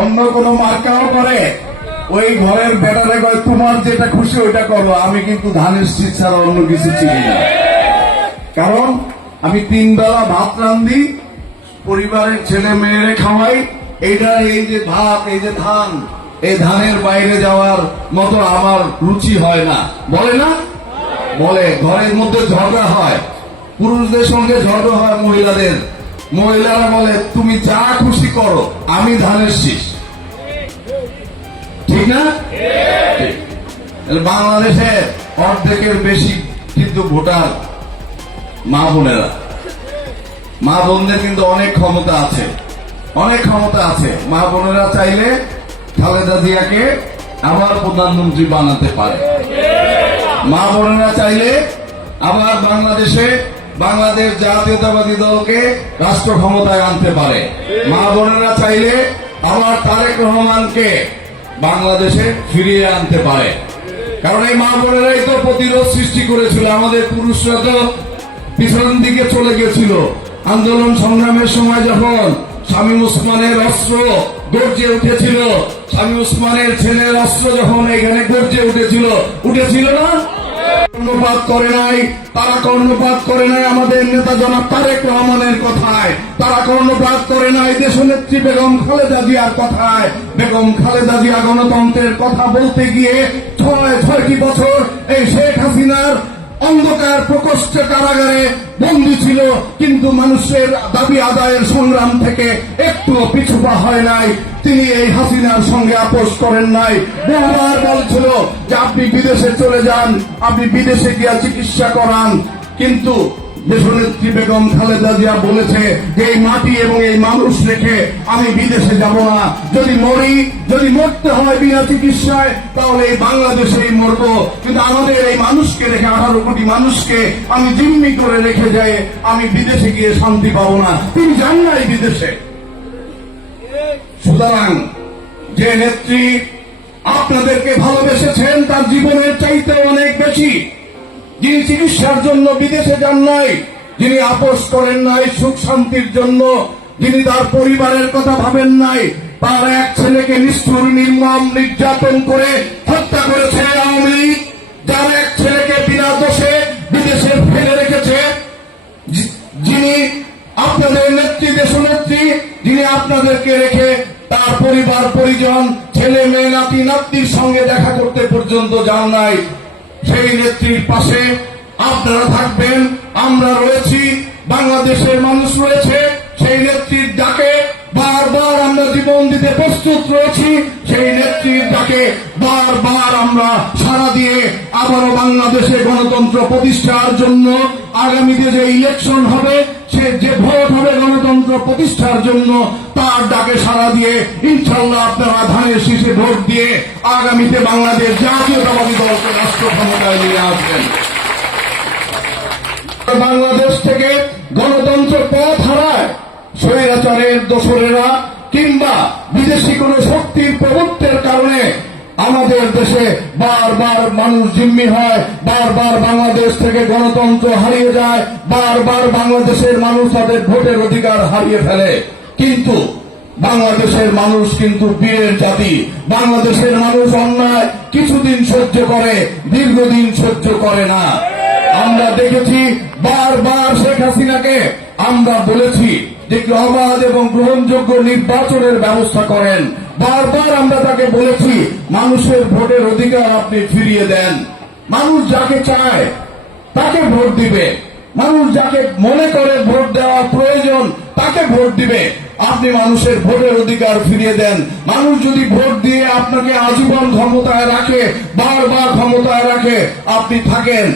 অন্য কোন মার্কাও করে, ওই ঘরের বেটারে কয় তোমার যেটা খুশি ওইটা করো, আমি কিন্তু ধানের শীষ ছাড়া অন্য কিছু চিনি না। কারণ আমি 3 বেলা ভাত রান্ধি, পরিবারের ছেলে মেয়েরে খাওয়াই। এইটা এই যে ভাত, এই যে ধান, এই ধানের বাইরে যাওয়ার মতো আমার রুচি হয় না। বলে না? বলে। ঘরের মধ্যে ঝগড়া হয়, পুরুষদের সঙ্গে ঝগড়া হয় মহিলাদের। মহিলারা বলে তুমি যা খুশি করো, আমি ধানের শীষ। ঠিক না? বাংলাদেশে অর্ধেকের বেশি কিন্তু ভোটার মা বোনেরা। মা বোনদের কিন্তু অনেক ক্ষমতা আছে, অনেক ক্ষমতা আছে। মা বোনেরা চাইলে খালেদা জিয়াকে আবার প্রধানমন্ত্রী বানাতে পারে। মা বোনেরা চাইলে আবার বাংলাদেশ জাতীয়তাবাদী দলকে রাষ্ট্র ক্ষমতায় আনতে পারে। মা বোনেরা চাইলে আবার তারেক রহমানকে বাংলাদেশে ফিরিয়ে আনতে পারে। কারণ এই মা বোনেরাই তো প্রতিরোধ সৃষ্টি করেছিল। আমাদের পুরুষরা তো পিছনের দিকে চলে গেছিল। আন্দোলন সংগ্রামের সময় যখন শামীম ওসমানের অস্ত্র গর্জে উঠেছিল, শামীম ওসমানের ছেলের অস্ত্র যখন এখানে গর্জে উঠেছিল না? কর্ণপাত করে নাই, তারা কর্ণপাত করে নাই আমাদের নেতা জনাব তারেক রহমানের কথায়। তারা কর্ণপাত করে নাই দেশনেত্রী বেগম খালেদা জিয়ার কথায়। বেগম খালেদা জিয়া গণতন্ত্রের কথা বলতে গিয়ে 6টি বছর এই শেখ হাসিনার অন্ধকার প্রকোষ্ঠে কারাগারে বন্দী ছিল, কিন্তু মানুষের দাবি আদায়ের সংগ্রাম থেকে একটুও পিছুপা হয় নাই। তিনি এই হাসিনার সঙ্গে আপোষ করেন নাই। বহুবার বলছিল যে আপনি বিদেশে চলে যান, আপনি বিদেশে গিয়ে চিকিৎসা করান, কিন্তু দেশনেত্রী বেগম খালেদা জিয়া বলেছে যে এই মাটি এবং এই মানুষ রেখে আমি বিদেশে যাব না। যদি মরতে হয় বিনা চিকিৎসায়, তাহলে এই বাংলাদেশেই মরব, কিন্তু আমাদের এই মানুষকে রেখে, 18 কোটি মানুষকে আমি জিম্মি করে রেখে যাই, আমি বিদেশে গিয়ে শান্তি পাবো না। তিনি যান নাই বিদেশে। সুতরাং যে নেত্রী আপনাদেরকে ভালোবেসেছেন তার জীবনের চাইতে অনেক বেশি, যিনি চিকিৎসার জন্য বিদেশে যান নাই, যিনি আপোষ করেন নাই সুখ শান্তির জন্য, যিনি তার পরিবারের কথা ভাবেন নাই, তার এক ছেলেকে নিষ্ঠুর নির্মম নির্যাতন করে হত্যা করেছে আওয়ামী লীগ, যার এক ছেলেকে বিনা দোষে বিদেশে ফেলে রেখেছে, যিনি আপনাদের নেত্রী, দেশনেত্রী, যিনি আপনাদেরকে রেখে তার পরিবার পরিজন, ছেলে মেয়ে, নাতি নাতনির সঙ্গে দেখা করতে পর্যন্ত যান নাই, সেই নেত্রীর পাশে আপনারা থাকবেন। আমরা রয়েছি, বাংলাদেশের মানুষ রয়েছে। সেই নেত্রীর ডাকে বারবার আমরা জীবন দিতে প্রস্তুত রয়েছি। সেই নেত্রীর ডাকে বারবার আমরা সাড়া দিয়ে আবারও বাংলাদেশে গণতন্ত্র প্রতিষ্ঠার জন্য আগামীতে যে ইলেকশন হবে, সে যে ভোট হবে গণতন্ত্র প্রতিষ্ঠার জন্য, তার ডাকে সাড়া দিয়ে ইনশাল্লাহ আপনারা ধানের শীষে ভোট দিয়ে আগামীতে বাংলাদেশ জাতীয়তাবাদী দলকে রাষ্ট্র ক্ষমতায় নিয়ে আসবেন। বাংলাদেশ থেকে গণতন্ত্র পথ হারায় স্বৈরাচারের দোসরেরা কিংবা বিদেশি কোন শক্তির প্রভুত্বের কারণে আমাদের দেশে বারবার মানুষ জিম্মি হয়, বারবার বাংলাদেশ থেকে গণতন্ত্র হারিয়ে যায়, বারবার বাংলাদেশের মানুষ তাদের ভোটের অধিকার হারিয়ে ফেলে। কিন্তু বাংলাদেশের মানুষ কিন্তু বীরের জাতি। বাংলাদেশের মানুষ অন্যায় কিছুদিন সহ্য করে, দীর্ঘদিন সহ্য করে না। আমরা দেখেছি বারবার শেখ হাসিনাকে আমরা বলেছি যে অবাধ এবং গ্রহণযোগ্য নির্বাচনের ব্যবস্থা করেন। বারবার আমরা তাকে বলেছি মানুষের ভোটের অধিকার আপনি ফিরিয়ে দেন। মানুষ যাকে চায় তাকে ভোট দিবে, মানুষ যাকে মনে করে ভোট দেওয়া প্রয়োজন তাকে ভোট দিবে। আপনি মানুষের ভোটের অধিকার ফিরিয়ে দেন। মানুষ যদি ভোট দিয়ে আপনাকে আজীবন ক্ষমতায় রাখে, বারবার ক্ষমতায় রাখে, আপনি থাকেন।